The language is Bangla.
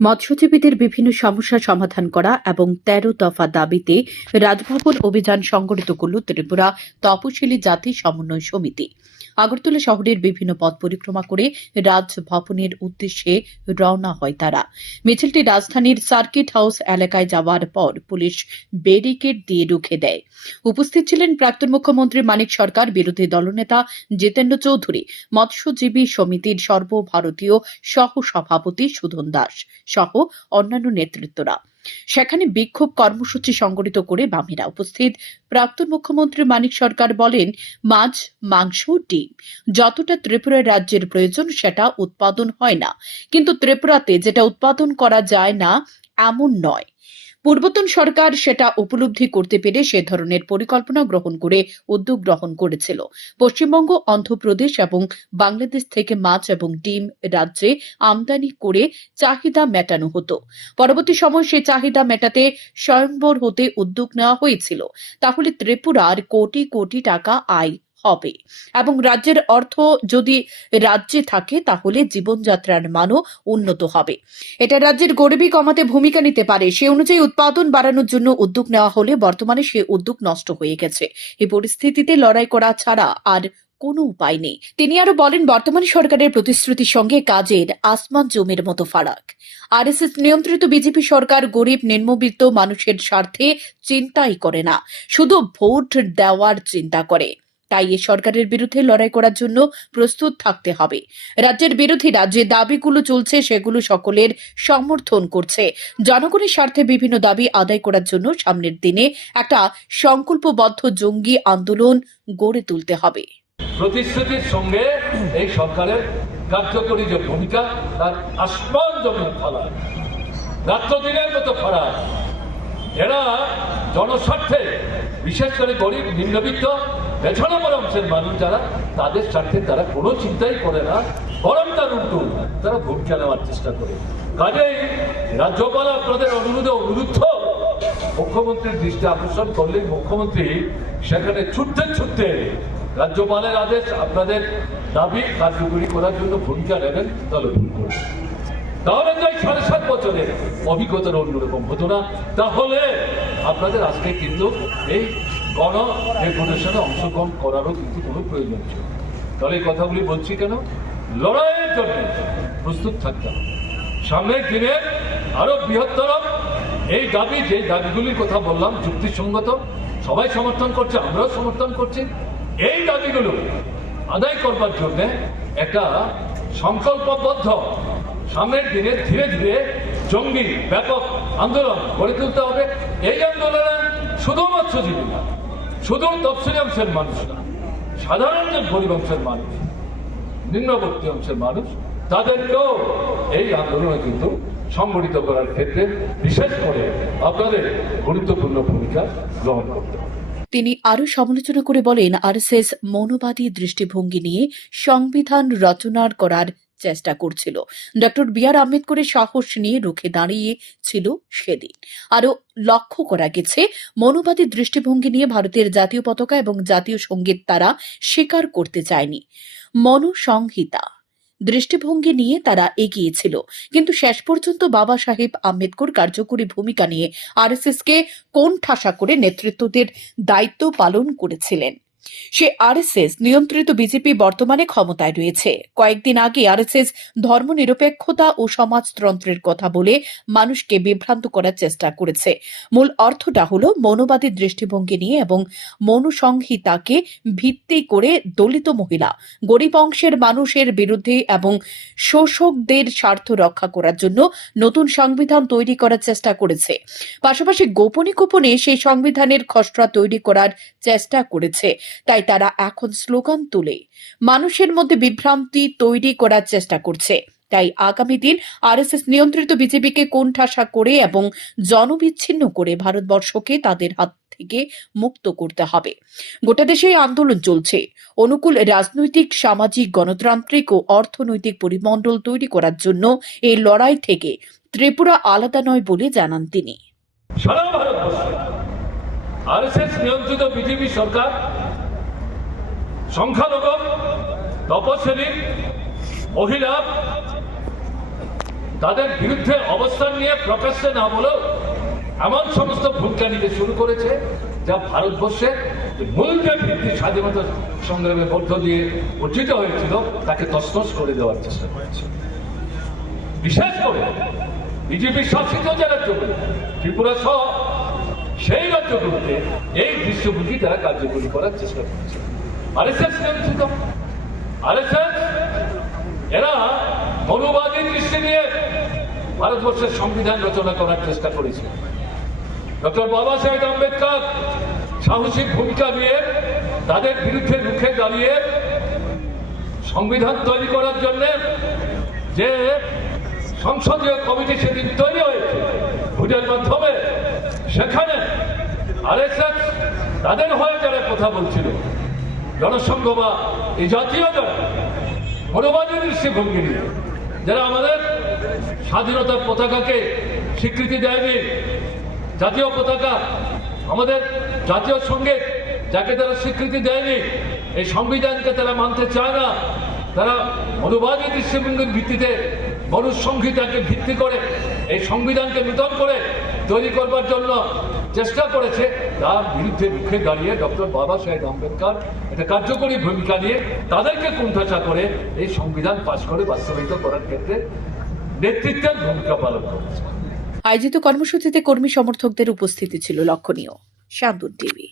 মৎস্যজীবীদের বিভিন্ন সমস্যা সমাধান করা এবং ১৩ দফা দাবিতে রাজভবন অভিযান সংগঠিত করল ত্রিপুরা তপশিলি জাতি সমন্বয় সমিতি। আগরতলা শহরের বিভিন্ন পথ পরিক্রমা করে রাজভবনের উদ্দেশ্যে রওনা হয় তারা। মিছিলটি রাজধানীর সার্কিট হাউস এলাকায় যাওয়ার পর পুলিশ ব্যারিকেড দিয়ে রুখে দেয়। উপস্থিত ছিলেন প্রাক্তন মুখ্যমন্ত্রী মানিক সরকার, বিরোধী দলনেতা জিতেন্দ্র চৌধুরী, মৎস্যজীবী সমিতির সর্বভারতীয় সহ সভাপতি সুধন দাস সহ অন্যান্য নেতৃত্বরা। সেখানে বিক্ষোভ কর্মসূচি সংগঠিত করে বামেরা। উপস্থিত প্রাক্তন মুখ্যমন্ত্রী মানিক সরকার বলেন, মাছ, মাংস, ডিম যতটা ত্রিপুরা রাজ্যের প্রয়োজন সেটা উৎপাদন হয় না, কিন্তু ত্রিপুরাতে যেটা উৎপাদন করা যায় না এমন নয়। পূর্বতন সরকার সেটা উপলব্ধি করতে পেরে সে ধরনের পরিকল্পনা গ্রহণ করে উদ্যোগ গ্রহণ করেছিল। পশ্চিমবঙ্গ, অন্ধ্রপ্রদেশ এবং বাংলাদেশ থেকে মাছ এবং ডিম রাজ্যে আমদানি করে চাহিদা মেটানো হতো। পরবর্তী সময় সেই চাহিদা মেটাতে স্বয়ংবর হতে উদ্যোগ নেওয়া হয়েছিল। তাহলে ত্রিপুরার কোটি কোটি টাকা আয় হবে এবং রাজ্যের অর্থ যদি রাজ্যে থাকে তাহলে জীবনযাত্রার মানও উন্নত হবে। এটা রাজ্যের গরিবি কমাতে ভূমিকা নিতে পারে। সে অনুযায়ী উৎপাদন বাড়ানোর জন্য উদ্যোগ নেওয়া হলে বর্তমানে সে উদ্যোগ নষ্ট হয়ে গেছে। এই পরিস্থিতিতে লড়াই করা ছাড়া আর কোনো উপায় নেই। তিনি আরো বলেন, বর্তমান সরকারের প্রতিশ্রুতির সঙ্গে কাজের আসমান জমির মতো ফারাক। আরএসএস নিয়ন্ত্রিত বিজেপি সরকার গরিব নিম্নবিত্ত মানুষের স্বার্থে চিন্তাই করে না, শুধু ভোট দেওয়ার চিন্তা করে। তাই এ সরকারের বিরুদ্ধে লড়াই করার জন্য প্রস্তুত থাকতে হবে। রাজ্যের বিরোধীরা যে দাবিগুলো চলছে সেগুলো সকলের সমর্থন করছে। জনগণের স্বার্থে বিভিন্ন দাবি আদায় করার জন্য সামনের দিনে একটা সংকল্পবদ্ধ জঙ্গি আন্দোলন গড়ে তুলতে হবে। প্রতিশ্রুতির সঙ্গে এই সরকারের কার্যকরী যে ভূমিকা তার আসমান জমির ফারাক, রাত্র দিনের মতো ফারাক। এরা জনস্বার্থে, বিশেষ করে গরিব নিম্নবিত্ত পেছনে পড়া অংশের মানুষ যারা, তাদের স্বার্থে তারা কোনো চিন্তাই করে না, বরং তার উল্টো তারা ভূমিকা নেওয়ার চেষ্টা করে। কাজেই রাজ্যপাল আপনাদের অনুরুদ্ধ মুখ্যমন্ত্রীর দৃষ্টি আকর্ষণ করলেন। মুখ্যমন্ত্রী সেখানে ছুটতে রাজ্যপালের আদেশ আপনাদের দাবি কার্যকরী করার জন্য ভূমিকা নেবেন, তাহলে ভুল করবেন। তাহলে যাই ৭.৫ বছরের অভিজ্ঞতার অন্যরকম হতো না, তাহলে আপনাদের আজকে কিন্তু এই রেগুলেশনে অংশগ্রহণ করারও কিন্তু কোনো প্রয়োজন ছিল। তাহলে এই কথাগুলি বলছি কেন? লড়াইয়ের জন্য প্রস্তুত থাকতে হবে। সামনের দিনে আরো বৃহত্তর এই দাবি, যে দাবিগুলির কথা বললাম যুক্তিসঙ্গত, সবাই সমর্থন করছে, আমরাও সমর্থন করছি। এই দাবিগুলো আদায় করবার জন্য একটা সংকল্পবদ্ধ সামনের দিনে ধীরে ধীরে জঙ্গি ব্যাপক আন্দোলন গড়ে তুলতে হবে। এই আন্দোলনে শুধু মৎস্যজীবী না, শুধু তফসিলি অংশের মানুষ না, সাধারণ যে গরিব অংশের মানুষ, নিম্নবর্তী অংশের মানুষ, তাদেরকেও এই আন্দোলনে কিন্তু সংগঠিত করার ক্ষেত্রে বিশেষ করে আপনাদের গুরুত্বপূর্ণ ভূমিকা গ্রহণ করতে হবে। তিনি আরো সমালোচনা করে বলেন, আরএসএস মৌনবাদী দৃষ্টিভঙ্গি নিয়ে সংবিধান রচনা করার চেষ্টা করছিল। Doctor B.R.. আম্বেদকরের সাহস নিয়ে রুখে দাঁড়িয়েছিল সেদিন। আরো লক্ষ্য করা গেছে, মৌনবাদী দৃষ্টিভঙ্গি নিয়ে ভারতের জাতীয় পতাকা এবং জাতীয় সঙ্গীত তারা স্বীকার করতে চায়নি। মনুসংহিতা দৃষ্টিভঙ্গি নিয়ে তারা এগিয়েছিল, কিন্তু শেষ পর্যন্ত বাবা সাহেব আম্বেদকর কার্যকরী ভূমিকা নিয়ে আরএসএসকে কোণঠাসা করে নেতৃত্বদের দায়িত্ব পালন করেছিলেন। সে আরএসএস নিয়ন্ত্রিত বিজেপি বর্তমানে ক্ষমতায় রয়েছে। কয়েকদিন আগে আরএসএস ধর্মনিরপেক্ষতা ও সমাজতন্ত্রের কথা বলে মানুষকে বিভ্রান্ত করার চেষ্টা করেছে। মূল অর্থটা হলো মৌনবাদী দৃষ্টিভঙ্গি নিয়ে এবং মনুসংহিতাকে ভিত্তি করে দলিত মহিলা, গরিব অংশের মানুষের বিরুদ্ধে এবং শোষকদের স্বার্থ রক্ষা করার জন্য নতুন সংবিধান তৈরি করার চেষ্টা করেছে। পাশাপাশি গোপনে গোপনে সেই সংবিধানের খসড়া তৈরি করার চেষ্টা করেছে। তাই তারা এখন স্লোগান তুলে মানুষের মধ্যে বিভ্রান্তি তৈরি করার চেষ্টা করছে। তাই আগামী দিন আরএসএস নিয়ন্ত্রিত বিজেপিকে কোণঠাসা করে এবং জনবিচ্ছিন্ন করে ভারতবর্ষকে তাদের হাত থেকে মুক্ত করতে হবে। গোটা দেশে আন্দোলন চলছে। অনুকূল রাজনৈতিক, সামাজিক, গণতান্ত্রিক ও অর্থনৈতিক পরিমণ্ডল তৈরি করার জন্য এই লড়াই থেকে ত্রিপুরা আলাদা নয় বলে জানান তিনি। সারা ভারতবর্ষে আরএসএস নিয়ন্ত্রিত বিজেপি সরকার সংখ্যালঘু, তপশিলি, মহিলা, তাদের বিরুদ্ধে অবস্থান নিয়ে প্রকাশ্যে না বলেও এমন সমস্ত ভূমিকা নিতে শুরু করেছে যা ভারতবর্ষের যে মূল যে ভিত্তি স্বাধীনতা সংগ্রামের মধ্য দিয়ে অর্জিত হয়েছিল তাকে তছনছ করে দেওয়ার চেষ্টা করেছে। বিশেষ করে বিজেপি শাসিত যে রাজ্যগুলি ত্রিপুরা সহ সেই রাজ্যগুলিতে এই দৃশ্যগুলি তারা কার্যকরী করার চেষ্টা করেছে। আরএসএস নিয়ন্ত্রিত আরএসএস এরা মনুবাদী দৃষ্টি নিয়ে ভারতবর্ষের সংবিধান রচনা করার চেষ্টা করেছে। ডক্টর বাবা সাহেব আম্বেদকর সাহসিক ভূমিকা নিয়ে তাদের বিরুদ্ধে রুখে দাঁড়িয়ে সংবিধান তৈরি করার জন্য যে সংসদীয় কমিটি সেদিন তৈরি হয়েছে ভোটের মাধ্যমে, সেখানে আরএসএস তাদের হয়ে যারা কথা বলছিল জনসংঘ বা এই জাতীয় যারা মনোবাদী দৃষ্টিভঙ্গি নিয়ে যারা আমাদের স্বাধীনতার পতাকাকে স্বীকৃতি দেয়নি, জাতীয় পতাকা আমাদের জাতীয় সঙ্গীত যাকে তারা স্বীকৃতি দেয়নি, এই সংবিধানকে তারা মানতে চায় না, তারা মনোবাদী দৃষ্টিভঙ্গির ভিত্তিতে মনুসংহিতাকে ভিত্তি করে এই সংবিধানকে নূতন করে তৈরি করবার জন্য চেষ্টা করেছে। তার বিরুদ্ধে রুখে দাঁড়িয়ে ডক্টর বাবা সাহেব আম্বেদকর একটা কার্যকরী ভূমিকা নিয়ে তাদেরকে কুণ্ঠাসা করে এই সংবিধান পাশ করে বাস্তবায়িত করার ক্ষেত্রে নেতৃত্বের ভূমিকা পালন করেছে। আয়োজিত কর্মসূচিতে কর্মী সমর্থকদের উপস্থিতি ছিল লক্ষণীয়। শান্তন টিভি।